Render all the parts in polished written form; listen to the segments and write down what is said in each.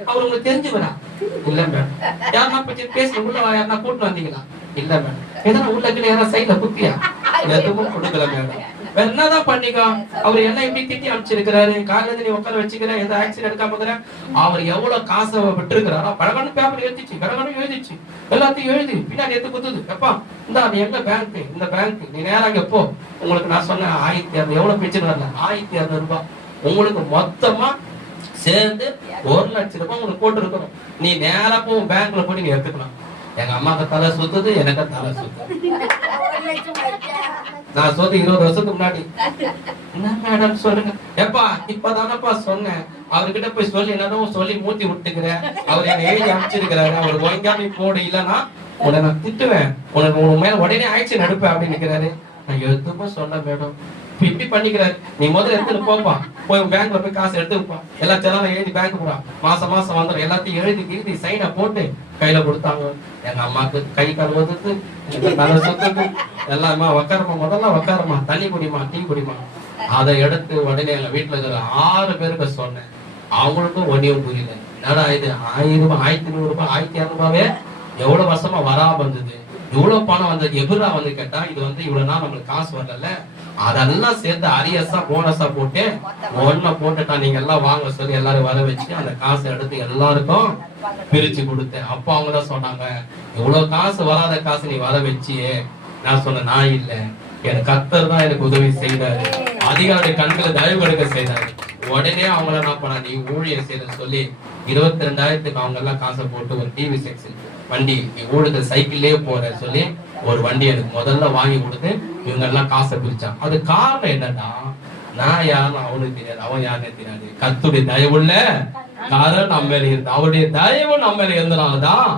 அவர் உங்களுக்கு தெரிஞ்சவரா? இல்ல மேடம். யாருன்னா பத்தி பேசி உள்ள யாருன்னா கூட்டு வந்தீங்களா? இல்ல மேடம். எதனா உள்ள கிட்ட யாரா சைட்ல குத்தியா? எதுவும் கொடுக்கல மேடம். வேற என்னதான் பண்ணிக்கோ? அவர் என்ன இப்படி திட்டி அனுப்பிச்சிருக்கிறாரு? காலையில இருந்து நீ உட்கார வச்சுக்கிற, எந்த ஆக்சிடென்ட் எடுக்காம இருக்கிற? அவர் எவ்வளவு காசை விட்டுருக்கிறாரோ கடகன்னு பேப்பர் எழுதிச்சு, கடகன்னு எழுதிச்சு, எல்லாத்தையும் எழுதி பின்னாடி எடுத்து குத்துது. எப்பா இந்தா நீ எங்க பேங்க், இந்த பேங்க் நீ நேரம் அங்க போ. உங்களுக்கு நான் சொன்னேன் 1200 எவ்வளவு பிரச்சனை வரல, 1200 ரூபாய் உங்களுக்கு மொத்தமா சேர்ந்து 1 லட்சம் ரூபாய் உங்களுக்கு போட்டு இருக்கணும். நீ நேரா போ பேங்க்ல போய் நீங்க எடுத்துக்கலாம். எங்க அம்மாக்கு தலை சுத்துது, எனக்கு தலை சுத்துது. நான் சொல்ல 20 வருஷத்துக்கு முன்னாடி என்ன மேடம் சொல்லுங்க. எப்பா இப்பதானப்பா சொன்னேன், அவர்கிட்ட போய் சொல்லி என்னதும் சொல்லி மூத்தி விட்டுக்கிறேன். அவர் என்ன எழுதி அனுப்பிச்சிருக்கிறாரு, அவர் ஒழுங்கா நீ போடு, இல்லன்னா உடனே நான் திட்டுவேன், உனக்கு உன் மேல உடனே ஆக்ஷன் எடுப்பேன் அப்படின்னு நிக்கிறாரு. நான் எதுவுமே சொன்ன மேடம். இப்படி பண்ணிக்கிறாரு. நீ முதல்ல எடுத்துட்டு போப்பா, போய் பேங்க்ல போய் காசு எடுத்துப்பா, எல்லா செலவும் எழுதி பேங்க் போறா, மாசம் மாசம் வந்துடும், எல்லாத்தையும் எழுதி சைனை போட்டு கையில கொடுத்தாங்க. எங்க அம்மாக்கு கை கால் ஒதுத்து, தலை சுத்துது, எல்லாமே உக்காரமா, முதல்ல உக்காரமா, தண்ணி குடிமா, டீ குடிமா. அதை எடுத்து உடனே எங்க வீட்டுல இருக்கிற 6 பேருக்கு சொன்னேன். அவங்களுக்கும் ஒன்னியும் புரியல. என்னடா இது 1000 ரூபாய், 1500 ரூபாய், 1200 ரூபாவே எவ்வளவு வருஷமா வராம இருந்தது, இவ்வளவு பணம் வந்தது எதிரா வந்து கேட்டா, இது இவ்வளவு நாள் நம்மளுக்கு காசு வரல, அதெல்லாம் சேர்த்து அரியஸா போனஸா போட்டு ஒன்ன போட்டுட்டா, நீங்க எல்லாம் வாங்க சொல்லி எல்லாரும் வர வச்சு அந்த காசை எடுத்து எல்லாருக்கும் பிரிச்சு கொடுத்தேன். அப்ப அவங்க தான் சொன்னாங்க, இவ்வளவு காசு வராத காசு நீ வர வச்சியே. நான் சொன்னேன், நான் இல்ல, எனக்கு கர்த்தர் தான் எனக்கு உதவி செய்தாரு, அதிகாரி கண்களை தயவு எடுக்க செய்தாரு. உடனே அவங்கள என்ன பண்ண, நீ ஊழியர் செய்த சொல்லி 22,000 அவங்க எல்லாம் காசை போட்டு ஒரு டிவி செக்ஸ் வண்டி, நீ ஊழியர் சைக்கிள்லயே போற சொல்லி ஒரு வண்டி எனக்கு முதல்ல வாங்கி கொடுத்து இவங்க எல்லாம் காசை பிரிச்சான். அது காரணம் என்னன்னா, நான் யாருன்னு அவனுக்கு தெரியாது, அவன் யாருன்னு தெரியாது. கர்த்தருடைய தயவுள்ள காரணம் நம்ம மேல இருந்து, அவருடைய தயவு நம்ம மேல இருந்தனாலதான்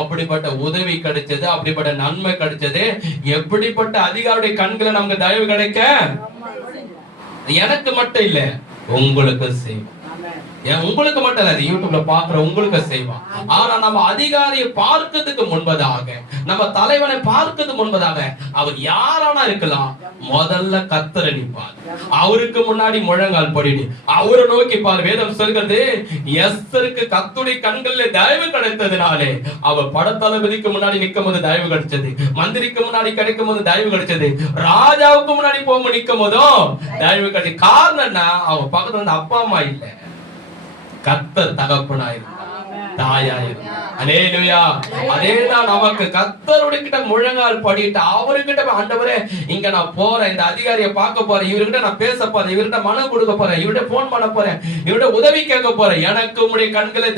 அப்படிப்பட்ட உதவி கிடைச்சது, அப்படிப்பட்ட நன்மை கிடைச்சது. எப்படிப்பட்ட அதிகாரியுடைய கண்களை நமக்கு தயவு கிடைக்க எனக்கு மட்டும் இல்ல, உங்களுக்கு செய்யும். உங்களுக்கு மட்டும் இல்ல, யூடியூப்ல பாக்குற உங்களுக்கு செய்வான். ஆனா நம்ம அதிகாரியை பார்க்கிறதுக்கு முன்பதாக, நம்ம தலைவனை பார்க்கிறதுக்கு முன்பதாக, அவர் யாரானா இருக்கலாம், முதல்ல கர்த்தரை நிப்பார், அவருக்கு முன்னாடி முழங்கால் படிடு, அவரை நோக்கி பார். வேதம் சொல்கிறது, எஸ்தருக்கு கர்த்தருடைய கண்களில் தயவு கிடைத்ததுனாலே அவ படத்தளபதிக்கு முன்னாடி நிற்கும் போது தயவு கிடைச்சது, மந்திரிக்கு முன்னாடி கிடைக்கும் போது தயவு கிடைச்சது, ராஜாவுக்கு முன்னாடி போக நிற்கும் போதும் தயவு கிடைச்சது. காரணம் என்ன, அவ பக்கத்துல வந்து அப்பா அம்மா இல்ல, கர்த்தர் தகப்பனாயிருந்தார், தாயாயிருந்தார். அல்லேலூயா. அதேதான் நமக்கு கர்த்தருடைய கிட்ட முழங்கால் படிட்டு அவர்கிட்ட, ஆண்டவரே இங்க நான் போறேன், இந்த அதிகாரியை பார்க்க போறேன், இவர்கிட்ட நான் பேச போறேன், இவர்கிட்ட மனம் கொடுக்க போறேன், இவர்கிட்ட போன் பண்ண போறேன், இவர்கிட்ட உதவி கேட்க போறேன், எனக்கு உம்முடைய கண்களை